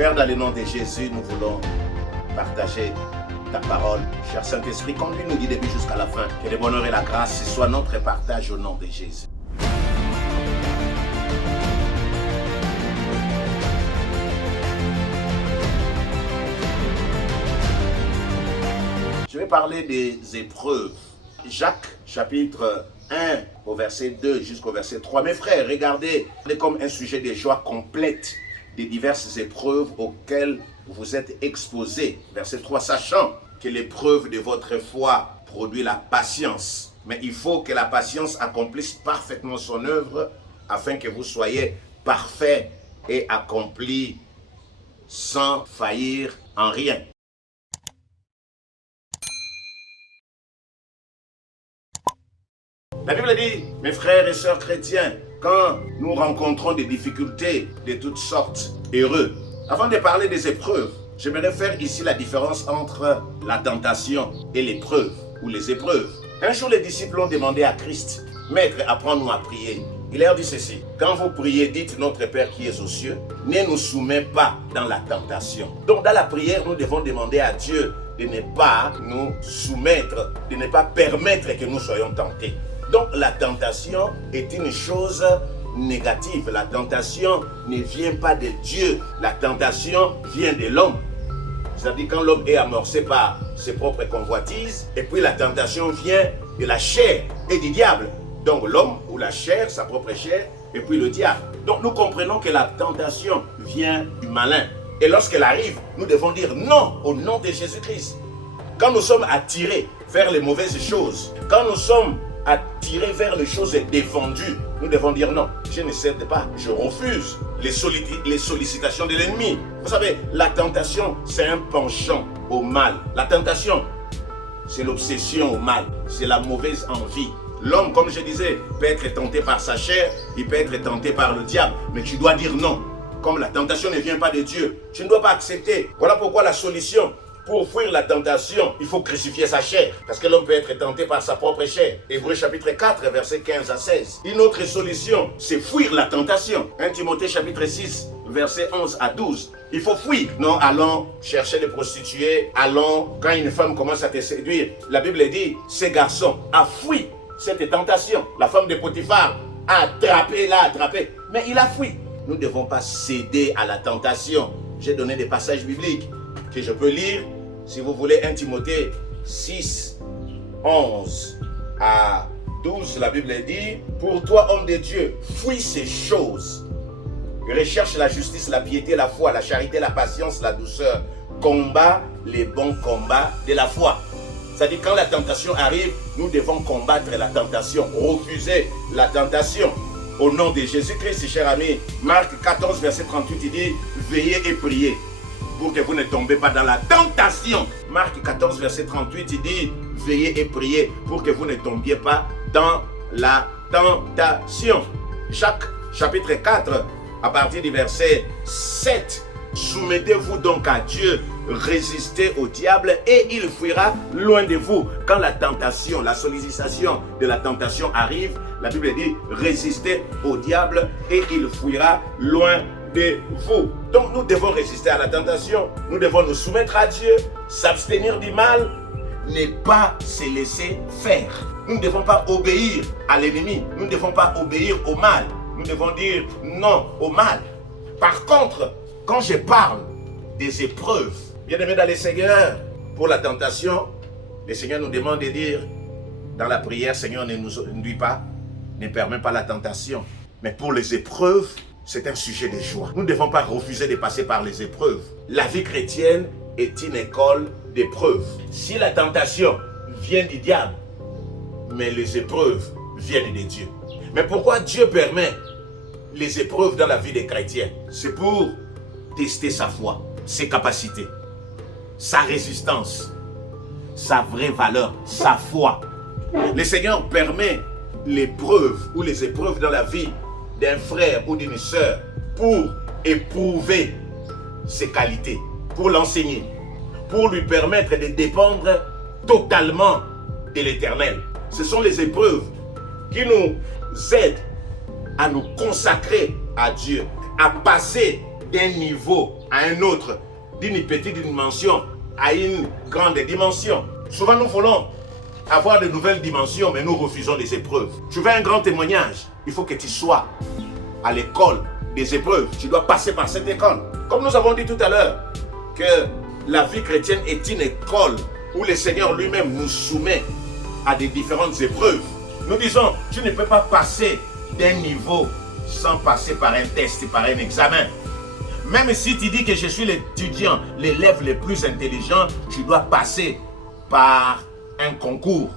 Père, dans le nom de Jésus, nous voulons partager ta parole. Cher Saint-Esprit, conduis-nous du début jusqu'à la fin. Que le bonheur et la grâce soient notre partage au nom de Jésus. Je vais parler des épreuves. Jacques, chapitre 1, au verset 2 jusqu'au verset 3. Mes frères, regardez comme un sujet de joie complète des diverses épreuves auxquelles vous êtes exposés. Verset 3, sachant que l'épreuve de votre foi produit la patience. Mais il faut que la patience accomplisse parfaitement son œuvre afin que vous soyez parfaits et accomplis sans faillir en rien. La Bible dit, mes frères et sœurs chrétiens, quand nous rencontrons des difficultés de toutes sortes, heureux. Avant de parler des épreuves, j'aimerais faire ici la différence entre la tentation et l'épreuve, ou les épreuves. Un jour, les disciples ont demandé à Christ, « Maître, apprends-nous à prier. » Il leur dit ceci, « Quand vous priez, dites notre Père qui est aux cieux, ne nous soumets pas dans la tentation. » Donc, dans la prière, nous devons demander à Dieu de ne pas nous soumettre, de ne pas permettre que nous soyons tentés. Donc la tentation est une chose négative. La tentation ne vient pas de Dieu. La tentation vient de l'homme. C'est-à-dire quand l'homme est amorcé par ses propres convoitises, et puis la tentation vient de la chair et du diable. Donc l'homme ou la chair, sa propre chair, et puis le diable. Donc nous comprenons que la tentation vient du malin. Et lorsqu'elle arrive, nous devons dire non au nom de Jésus-Christ. Quand nous sommes attirés vers les mauvaises choses, quand nous sommes attirés vers les choses défendues, nous devons dire non, je ne cède pas, je refuse les sollicitations de l'ennemi. Vous savez, la tentation, c'est un penchant au mal. La tentation, c'est l'obsession au mal, c'est la mauvaise envie. L'homme, comme je disais, peut être tenté par sa chair, il peut être tenté par le diable, mais tu dois dire non. Comme la tentation ne vient pas de Dieu, tu ne dois pas accepter. Voilà pourquoi la solution, pour fuir la tentation, il faut crucifier sa chair. Parce que l'homme peut être tenté par sa propre chair. Hébreux chapitre 4, versets 15 à 16. Une autre solution, c'est fuir la tentation. 1 Timothée chapitre 6, versets 11 à 12. Il faut fuir. Non, allons chercher des prostituées. Allons, quand une femme commence à te séduire, la Bible dit, ces garçons a fui cette tentation. La femme de Potiphar a attrapé, mais il a fui. Nous ne devons pas céder à la tentation. J'ai donné des passages bibliques que je peux lire, si vous voulez, 1 Timothée 6, 11 à 12, la Bible dit, « Pour toi, homme de Dieu, fuis ces choses. Recherche la justice, la piété, la foi, la charité, la patience, la douceur. Combat les bons combats de la foi. » C'est-à-dire, quand la tentation arrive, nous devons combattre la tentation, refuser la tentation. Au nom de Jésus-Christ, cher ami, Marc 14, verset 38, il dit, « Veillez et priez pour que vous ne tombez pas dans la tentation. » Marc 14, verset 38, il dit, « Veillez et priez pour que vous ne tombiez pas dans la tentation. » Jacques, chapitre 4, à partir du verset 7, « Soumettez-vous donc à Dieu, résistez au diable et il fuira loin de vous. » Quand la tentation, la sollicitation de la tentation arrive, la Bible dit, « Résistez au diable et il fuira loin de vous. » Donc nous devons résister à la tentation, nous devons nous soumettre à Dieu, s'abstenir du mal, ne pas se laisser faire. Nous ne devons pas obéir à l'ennemi, nous ne devons pas obéir au mal, nous devons dire non au mal. Par contre, quand je parle des épreuves, bien-aimés dans le Seigneur, pour la tentation, le Seigneur nous demande de dire dans la prière, Seigneur, ne nous induis pas, ne permets pas la tentation. Mais pour les épreuves, c'est un sujet de joie. Nous ne devons pas refuser de passer par les épreuves. La vie chrétienne est une école d'épreuves. Si la tentation vient du diable, mais les épreuves viennent de Dieu. Mais pourquoi Dieu permet les épreuves dans la vie des chrétiens? C'est pour tester sa foi, ses capacités, sa résistance, sa vraie valeur, sa foi. Le Seigneur permet l'épreuve ou les épreuves dans la vie d'un frère ou d'une sœur pour éprouver ses qualités, pour l'enseigner, pour lui permettre de dépendre totalement de l'Éternel. Ce sont les épreuves qui nous aident à nous consacrer à Dieu, à passer d'un niveau à un autre, d'une petite dimension à une grande dimension. Souvent nous voulons avoir de nouvelles dimensions, mais nous refusons les épreuves. Tu veux un grand témoignage, il faut que tu sois à l'école des épreuves. Tu dois passer par cette école. Comme nous avons dit tout à l'heure, que la vie chrétienne est une école où le Seigneur lui-même nous soumet à des différentes épreuves. Nous disons, tu ne peux pas passer d'un niveau sans passer par un test, par un examen. Même si tu dis que je suis l'étudiant, l'élève le plus intelligent, tu dois passer par un concours.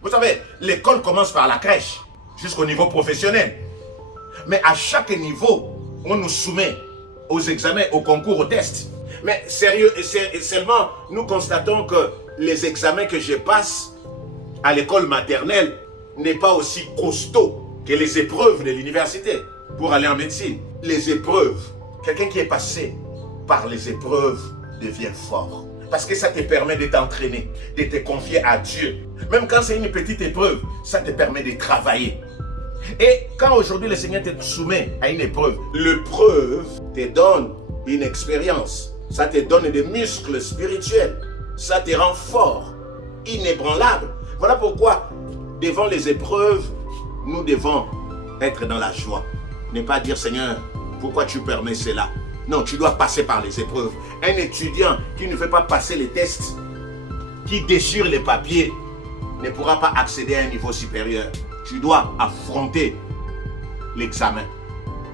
Vous savez, l'école commence par la crèche, jusqu'au niveau professionnel. Mais à chaque niveau, on nous soumet aux examens, aux concours, aux tests. Mais sérieux, seulement, nous constatons que les examens que je passe à l'école maternelle n'est pas aussi costaud que les épreuves de l'université pour aller en médecine. Les épreuves, quelqu'un qui est passé par les épreuves devient fort. Parce que ça te permet de t'entraîner, de te confier à Dieu. Même quand c'est une petite épreuve, ça te permet de travailler. Et quand aujourd'hui le Seigneur te soumet à une épreuve, l'épreuve te donne une expérience. Ça te donne des muscles spirituels. Ça te rend fort, inébranlable. Voilà pourquoi, devant les épreuves, nous devons être dans la joie. Ne pas dire, Seigneur, pourquoi tu permets cela? Non, tu dois passer par les épreuves. Un étudiant qui ne fait pas passer les tests, qui déchire les papiers, ne pourra pas accéder à un niveau supérieur. Tu dois affronter l'examen.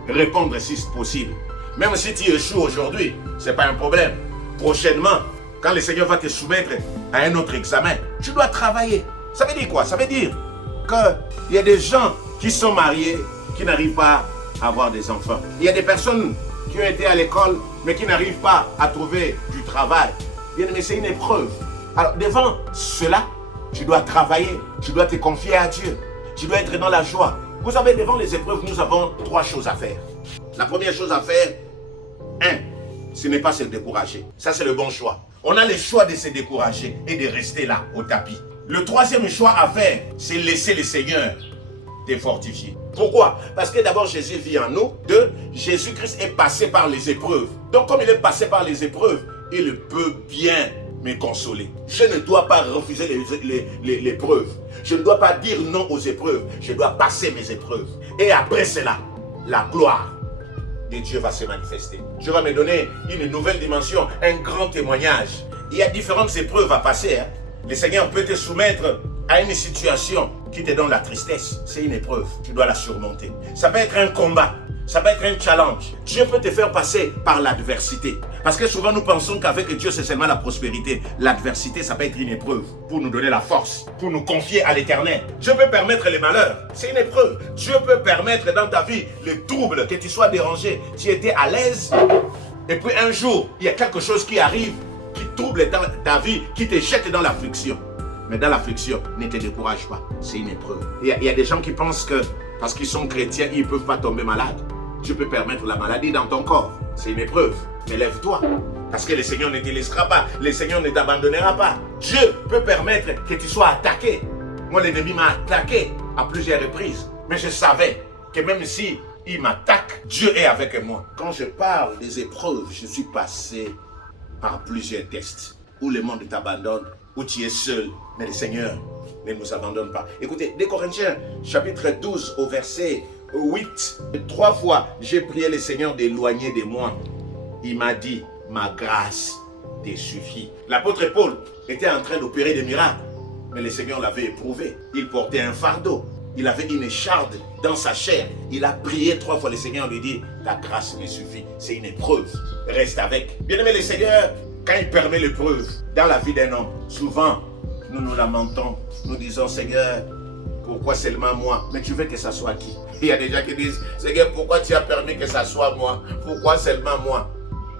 Répondre si c'est possible. Même si tu échoues aujourd'hui, ce n'est pas un problème. Prochainement, quand le Seigneur va te soumettre à un autre examen, tu dois travailler. Ça veut dire quoi? Ça veut dire qu'il y a des gens qui sont mariés, qui n'arrivent pas à avoir des enfants. Il y a des personnes qui ont été à l'école, mais qui n'arrivent pas à trouver du travail. Bien, mais c'est une épreuve. Alors, devant cela, tu dois travailler, tu dois te confier à Dieu, tu dois être dans la joie. Vous savez, devant les épreuves, nous avons 3 choses à faire. La première chose à faire, ce n'est pas se décourager. Ça, c'est le bon choix. On a le choix de se décourager et de rester là, au tapis. Le troisième choix à faire, c'est laisser le Seigneur te fortifier. Pourquoi? Parce que d'abord, Jésus vit en nous. 2, Jésus-Christ est passé par les épreuves. Donc, comme il est passé par les épreuves, il peut bien me consoler. Je ne dois pas refuser les épreuves. Je ne dois pas dire non aux épreuves. Je dois passer mes épreuves. Et après cela, la gloire de Dieu va se manifester. Dieu va me donner une nouvelle dimension, un grand témoignage. Il y a différentes épreuves à passer. Le Seigneur peut te soumettre à une situation qui te donne la tristesse. C'est une épreuve. Tu dois la surmonter. Ça peut être un combat. Ça peut être un challenge. Dieu peut te faire passer par l'adversité. Parce que souvent nous pensons qu'avec Dieu c'est seulement la prospérité. L'adversité ça peut être une épreuve pour nous donner la force, pour nous confier à l'Éternel. Dieu peut permettre les malheurs. C'est une épreuve. Dieu peut permettre dans ta vie les troubles, que tu sois dérangé. Tu étais à l'aise. Et puis un jour, il y a quelque chose qui arrive, qui trouble ta vie, qui te jette dans l'affliction. Mais dans l'affliction, ne te décourage pas. C'est une épreuve. Il y a des gens qui pensent que parce qu'ils sont chrétiens, ils ne peuvent pas tomber malades. Dieu peut permettre la maladie dans ton corps. C'est une épreuve. Mais lève-toi. Parce que le Seigneur ne te laissera pas. Le Seigneur ne t'abandonnera pas. Dieu peut permettre que tu sois attaqué. Moi, l'ennemi m'a attaqué à plusieurs reprises. Mais je savais que même si il m'attaque, Dieu est avec moi. Quand je parle des épreuves, je suis passé par plusieurs tests où le monde t'abandonne, où tu es seul. Mais le Seigneur ne nous abandonne pas. Écoutez, 2 Corinthiens, chapitre 12, au verset 8. 3 fois, j'ai prié le Seigneur d'éloigner de moi. Il m'a dit, ma grâce te suffit. L'apôtre Paul était en train d'opérer des miracles, mais le Seigneur l'avait éprouvé. Il portait un fardeau. Il avait une écharde dans sa chair. Il a prié 3 fois. Le Seigneur lui dit, ta grâce me suffit. C'est une épreuve. Reste avec. Bien-aimé, le Seigneur, quand il permet l'épreuve dans la vie d'un homme, souvent, nous nous lamentons. Nous disons, Seigneur, pourquoi seulement moi? Mais tu veux que ça soit qui? Il y a des gens qui disent, Seigneur, pourquoi tu as permis que ça soit moi? Pourquoi seulement moi?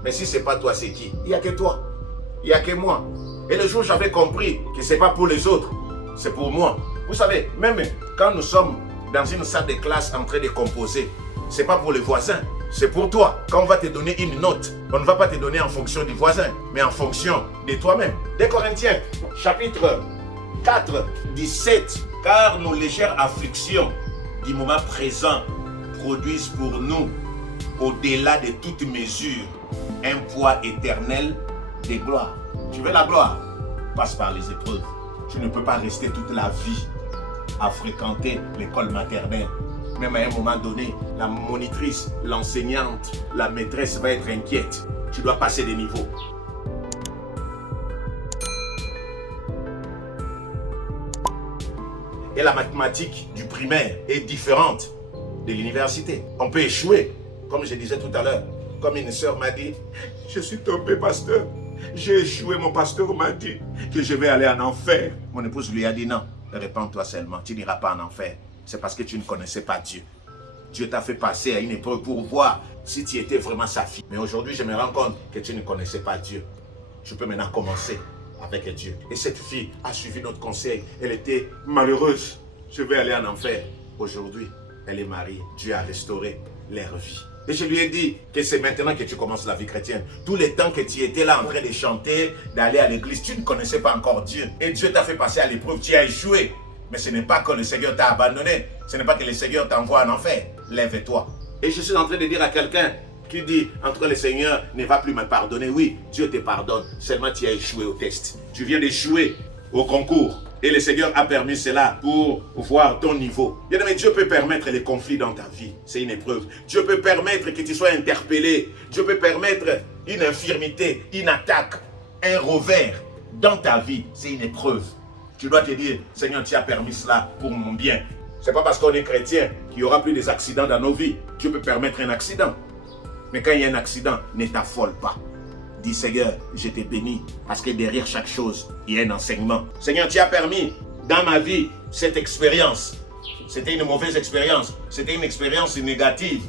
Mais si ce n'est pas toi, c'est qui? Il n'y a que toi. Il n'y a que moi. Et le jour où j'avais compris que ce n'est pas pour les autres, c'est pour moi. Vous savez, même quand nous sommes dans une salle de classe en train de composer, ce n'est pas pour les voisins, c'est pour toi. Quand on va te donner une note, on ne va pas te donner en fonction du voisin, mais en fonction de toi-même. 2 Corinthiens, chapitre 4, 17. Car nos légères afflictions du moment présent produisent pour nous, au-delà de toute mesure, un poids éternel de gloire. Tu veux la gloire? Passe par les épreuves. Tu ne peux pas rester toute la vie à fréquenter l'école maternelle. Même à un moment donné, la monitrice, l'enseignante, la maîtresse va être inquiète. Tu dois passer des niveaux. Et la mathématique du primaire est différente de l'université. On peut échouer, comme je disais tout à l'heure. Comme une sœur m'a dit, je suis tombé, pasteur. J'ai échoué, mon pasteur m'a dit que je vais aller en enfer. Mon épouse lui a dit non, répands-toi seulement, tu n'iras pas en enfer. C'est parce que tu ne connaissais pas Dieu. Dieu t'a fait passer à une épreuve pour voir si tu étais vraiment sa fille. Mais aujourd'hui, je me rends compte que tu ne connaissais pas Dieu. Je peux maintenant commencer avec Dieu. Et cette fille a suivi notre conseil. Elle était malheureuse. Je vais aller en enfer. Aujourd'hui, elle est mariée. Dieu a restauré leur vie. Et je lui ai dit que c'est maintenant que tu commences la vie chrétienne. Tous les temps que tu étais là en train de chanter, d'aller à l'église, tu ne connaissais pas encore Dieu. Et Dieu t'a fait passer à l'épreuve, tu as échoué. Mais ce n'est pas que le Seigneur t'a abandonné. Ce n'est pas que le Seigneur t'envoie en enfer. Lève-toi. Et je suis en train de dire à quelqu'un qui dit, entre le Seigneur ne va plus me pardonner. Oui, Dieu te pardonne. Seulement tu as échoué au test. Tu viens d'échouer au concours. Et le Seigneur a permis cela pour voir ton niveau. Bien aimé, Dieu peut permettre les conflits dans ta vie. C'est une épreuve. Dieu peut permettre que tu sois interpellé. Dieu peut permettre une infirmité, une attaque, un revers dans ta vie. C'est une épreuve. Tu dois te dire, Seigneur, tu as permis cela pour mon bien. C'est pas parce qu'on est chrétien qu'il n'y aura plus des accidents dans nos vies. Dieu peut permettre un accident. Mais quand il y a un accident, ne t'affole pas. Dis, Seigneur, je te bénis, parce que derrière chaque chose, il y a un enseignement. Seigneur, tu as permis dans ma vie cette expérience. C'était une mauvaise expérience, c'était une expérience négative.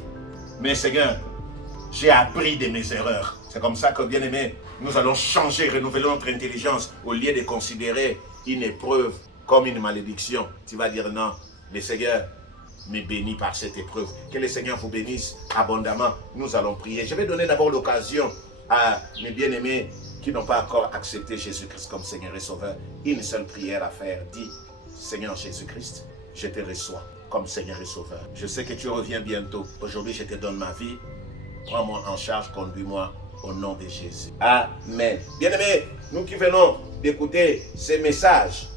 Mais Seigneur, j'ai appris de mes erreurs. C'est comme ça que, bien aimé, nous allons changer, renouveler notre intelligence. Au lieu de considérer une épreuve comme une malédiction, tu vas dire non, le Seigneur me bénit par cette épreuve. Que le Seigneur vous bénisse abondamment. Nous allons prier. Je vais donner d'abord l'occasion à mes bien-aimés qui n'ont pas encore accepté Jésus-Christ comme Seigneur et Sauveur. Une seule prière à faire. Dis, Seigneur Jésus-Christ, je te reçois comme Seigneur et Sauveur. Je sais que tu reviens bientôt. Aujourd'hui, je te donne ma vie. Prends-moi en charge, conduis-moi au nom de Jésus. Amen. Bien-aimés, nous qui venons d'écouter ces messages,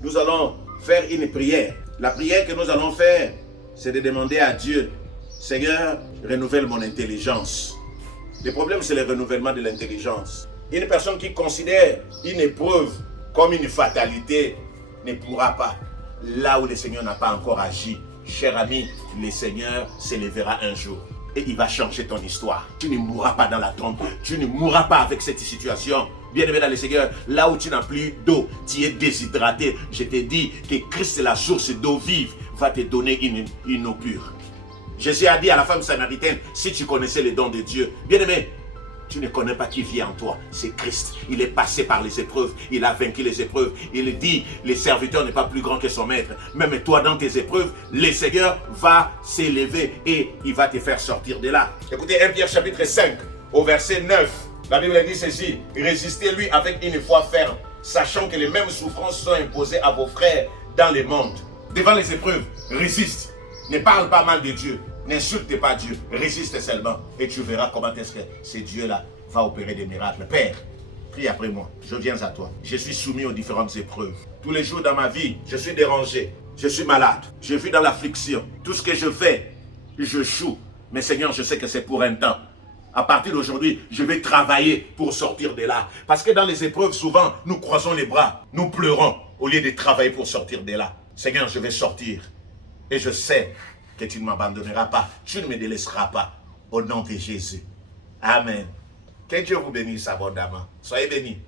nous allons faire une prière. La prière que nous allons faire, c'est de demander à Dieu, Seigneur, renouvelle mon intelligence. Le problème, c'est le renouvellement de l'intelligence. Une personne qui considère une épreuve comme une fatalité ne pourra pas. Là où le Seigneur n'a pas encore agi, cher ami, le Seigneur s'élèvera un jour. Et il va changer ton histoire. Tu ne mourras pas dans la tombe. Tu ne mourras pas avec cette situation. Bien-aimé dans le Seigneur, là où tu n'as plus d'eau, tu es déshydraté. Je te dis que Christ, la source d'eau vive, va te donner une eau pure. Jésus a dit à la femme samaritaine, si tu connaissais les dons de Dieu, bien-aimé, tu ne connais pas qui vit en toi, c'est Christ. Il est passé par les épreuves, il a vaincu les épreuves. Il dit, le serviteur n'est pas plus grand que son maître. Même toi, dans tes épreuves, le Seigneur va s'élever et il va te faire sortir de là. Écoutez, 1 Pierre chapitre 5, au verset 9, la Bible dit ceci, résistez-lui avec une foi ferme, sachant que les mêmes souffrances sont imposées à vos frères dans le monde. Devant les épreuves, résiste. Ne parle pas mal de Dieu. N'insulte pas Dieu. Résiste seulement. Et tu verras comment est-ce que ce Dieu-là va opérer des miracles. Père, prie après moi. Je viens à toi. Je suis soumis aux différentes épreuves. Tous les jours dans ma vie, je suis dérangé. Je suis malade. Je vis dans l'affliction. Tout ce que je fais, je choue. Mais Seigneur, je sais que c'est pour un temps. À partir d'aujourd'hui, je vais travailler pour sortir de là. Parce que dans les épreuves, souvent, nous croisons les bras. Nous pleurons au lieu de travailler pour sortir de là. Seigneur, je vais sortir. Et je sais que tu ne m'abandonneras pas. Tu ne me délaisseras pas. Au nom de Jésus. Amen. Que Dieu vous bénisse abondamment. Soyez bénis.